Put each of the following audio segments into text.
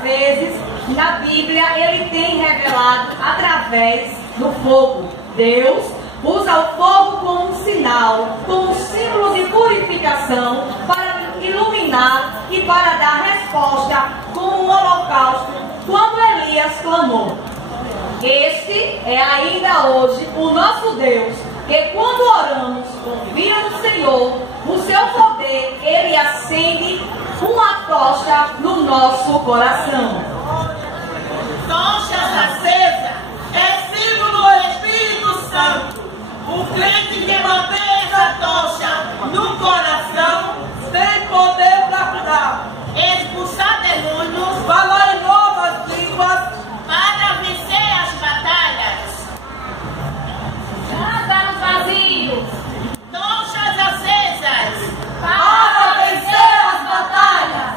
das vezes, na Bíblia, ele tem revelado através do fogo. Deus usa o fogo como um sinal, como um símbolo de purificação, para iluminar e para dar resposta como um holocausto, quando Elias clamou. Este é ainda hoje o nosso Deus, que quando oramos, confia no Senhor, o seu poder, ele acende uma tocha no nosso coração. Tochas acesas é símbolo do Espírito Santo. O crente que mantém essa tocha no coração tem poder para curar, expulsar demônios, falar em novas línguas, para vencer as batalhas. Para os vazios. Tochas acesas Para vencer as batalhas.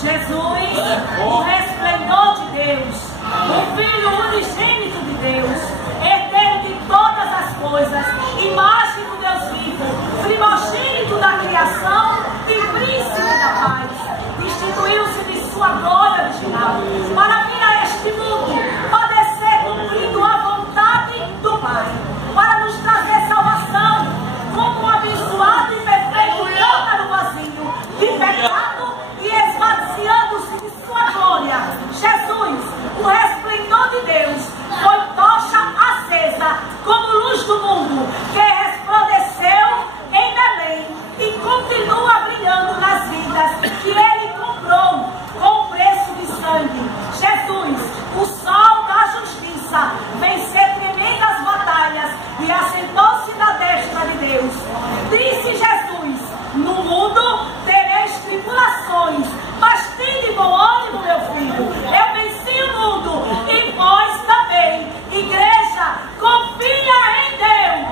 Jesus, o resplendor de Deus, o Filho unigênito de Deus, herdeiro de todas as coisas, imagem do Deus vivo, primogênito da criação e príncipe da paz, destituiu-se de sua glória original para vir a este mundo, padecer cumprindo a vontade do Pai, para nos trazer salvação, como um abençoado e perfeito cântaro vazio de pecado e esvaziando-se de sua glória. Jesus, o resplendor de Deus, foi tocha acesa como luz do mundo, que resplandeceu em Belém e continua brilhando nas vidas que ele comprou com preço de sangue. Jesus, o sol da justiça, venceu tremendas batalhas e assentou-se na destra de Deus. Disse Jesus: no mundo tereis tribulações, mas tende bom ânimo, meu filho, eu venci o mundo, e vós também. Igreja, confia em Deus.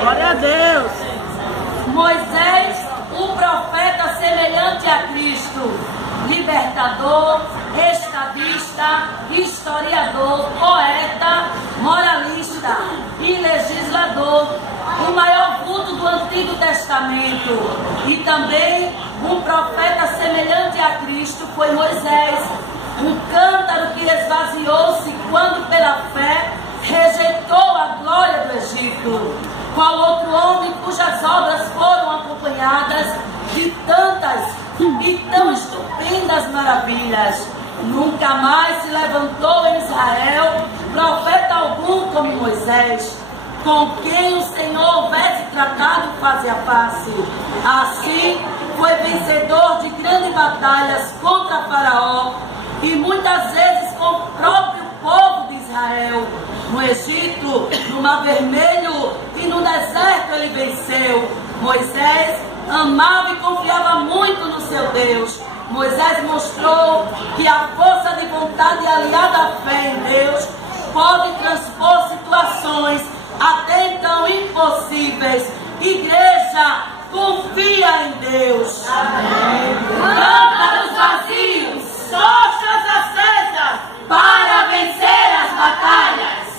Glória a Deus. Moisés, o profeta semelhante a Cristo, libertador, estadista, historiador, poeta, moralista e legislador, o maior vulto do Antigo Testamento, e também um profeta semelhante a Cristo foi Moisés, um cântaro que esvaziou-se quando pela fé rejeitou a glória do Egito. Qual outro homem cujas obras foram acompanhadas de tantas e tão estupendas maravilhas? Nunca mais se levantou em Israel profeta algum como Moisés, com quem o Senhor houvesse tratado face a face. Assim, foi vencedor de grandes batalhas contra Faraó e muitas vezes com o próprio povo de Israel. No Egito, no Mar Vermelho e no deserto ele venceu. Moisés amava e confiava muito no seu Deus. Moisés mostrou que a força de vontade aliada à fé em Deus pode transpor situações até então impossíveis. Igreja, confia em Deus. Amém. Cântaros vazios, Tochas acesas para vencer as batalhas.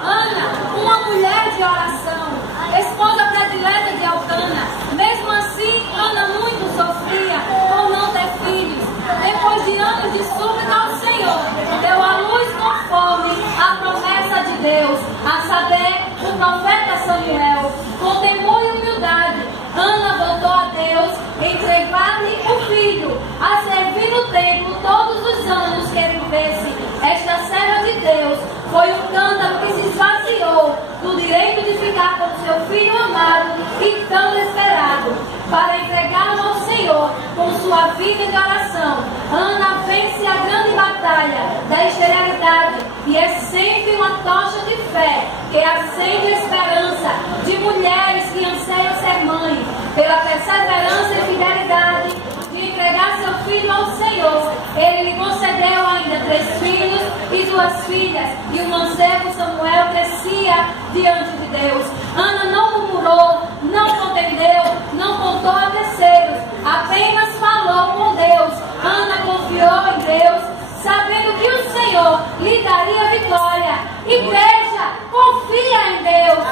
Ana, uma mulher de oração, esposa predileta de Elcana. Mesmo assim, Ana muito sofria por não ter filhos. Depois de anos de súplica ao Senhor, deu à luz conforme a promessa de Deus, a saber, o profeta Samuel. Com temor e humildade, Ana voltou a Deus, entregar-lhe o filho, a servir no templo todos os anos que ele vivesse. Esta serva de Deus foi um cântaro que se esvaziou do direito de ficar com seu filho amado e tão esperado, para entregá-lo ao Senhor com sua vida de oração. Ana vence a grande batalha da esterilidade e é sempre uma tocha de fé que acende a esperança de mulheres que anseiam ser mães, pela perseverança e fidelidade de entregar seu filho ao Senhor. Ele lhe concedeu ainda 3 filhos e 2 filhas, e o mancebo Samuel crescia diante de Deus. Ana não murmurou, não contendeu, não contou a terceiros, apenas falou com Deus. Ana confiou em Deus, sabendo que o Senhor lhe daria vitória. Igreja, confia em Deus.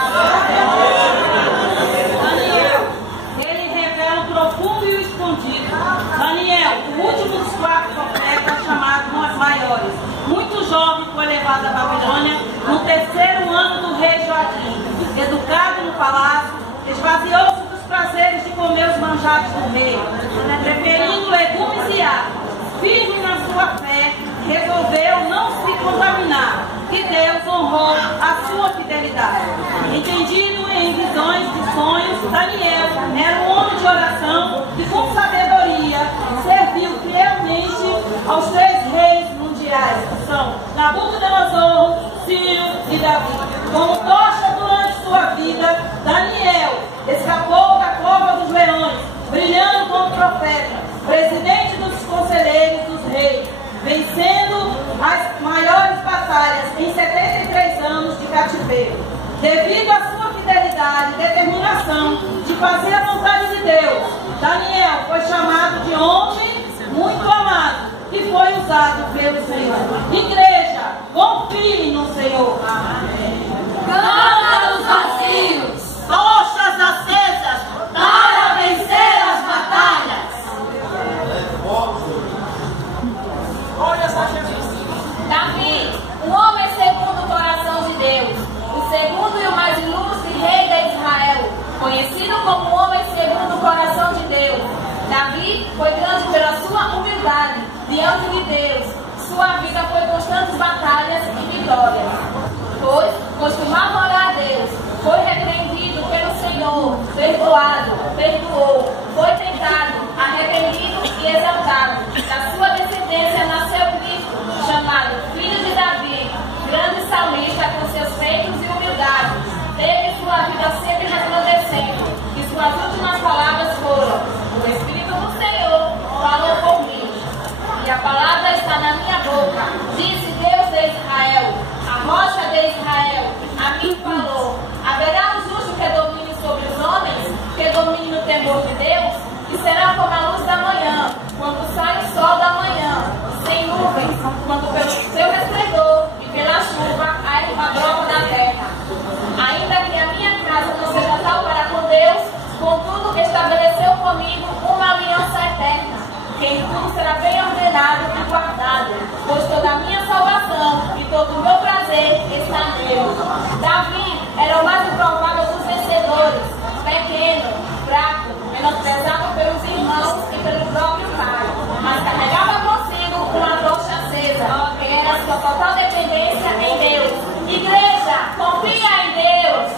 Daniel, ele revela o profundo e o escondido. Daniel, o último dos 4 palácio, esvaziou-se dos prazeres de comer os manjares do rei, preferindo legumes e aves. Firme na sua fé, resolveu não se contaminar, e Deus honrou a sua fidelidade. Entendido em visões de sonhos, Daniel era um homem de oração e com sabedoria serviu fielmente aos 3 reis mundiais, que são Nabucodonosor, Ciro e Davi. Como tocha durante sua vida, Daniel escapou da cova dos leões, brilhando como profeta, presidente dos conselheiros dos reis, vencendo as maiores batalhas em 73 anos de cativeiro. Devido à sua fidelidade e determinação de fazer a vontade de Deus, Daniel foi chamado de homem muito amado e foi usado pelo Senhor. Igreja, confie no Senhor. Canta os vazios, Tochas acesas para vencer as batalhas. Olha essa Jesus. Davi, um homem segundo o coração de Deus, o segundo e o mais ilustre rei de Israel, conhecido como homem segundo o coração de Deus. Davi foi grande pela sua humildade diante de Deus. Sua vida foi constantes batalhas e vitórias. Pois costumava orar a Deus, foi repreendido pelo Senhor, perdoado, perdoou, foi tentado, arrependido e exaltado. Da sua descendência nasceu Cristo, chamado Filho de Davi, grande salmista com seus feitos e humildade. Teve sua vida sempre resplandecendo, e suas últimas palavras foram: o Espírito do Senhor falou por mim, e a palavra está na minha boca. Disse Deus de Israel, a rocha de Israel, a mim falou. Haverá um justo que domine sobre os homens, que domine no temor de Deus, e será como a luz da manhã, quando sai o sol da manhã, sem nuvens, quando pelo seu resplendor e pela chuva há uma brota da terra. Ainda que a minha casa não seja tal para com Deus, contudo estabeleceu comigo uma aliança eterna, que em tudo será bem ordenado e guardado, pois toda a minha salvação e todo o meu prazer está nele. Davi era o mais improvável dos vencedores, pequeno, fraco, menosprezado pelos irmãos e pelo próprio pai, mas carregava consigo uma tocha acesa, que era sua total dependência em Deus. Igreja, confia em Deus.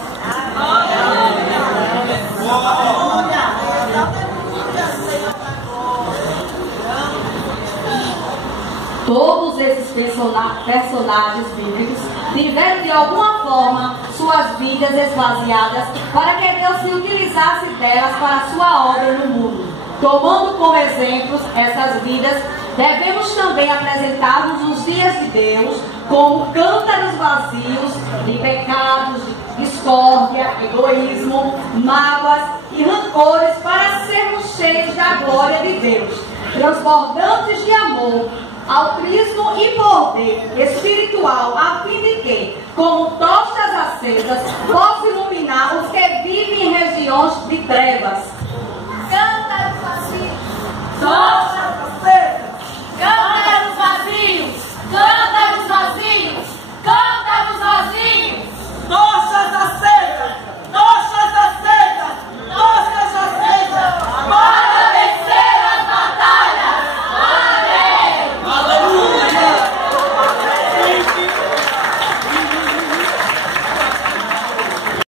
Todos esses personagens bíblicos tiveram de alguma forma suas vidas esvaziadas para que Deus se utilizasse delas para a sua obra no mundo. Tomando como exemplos essas vidas, devemos também apresentar-nos os dias de Deus como cântaros vazios de pecados, de discórdia, egoísmo, mágoas e rancores, para sermos cheios da glória de Deus, transbordantes de amor, altruísmo e poder espiritual, a fim de que, como tochas acesas, possa iluminar os que vivem em regiões de trevas. Canta os vazios, Tochas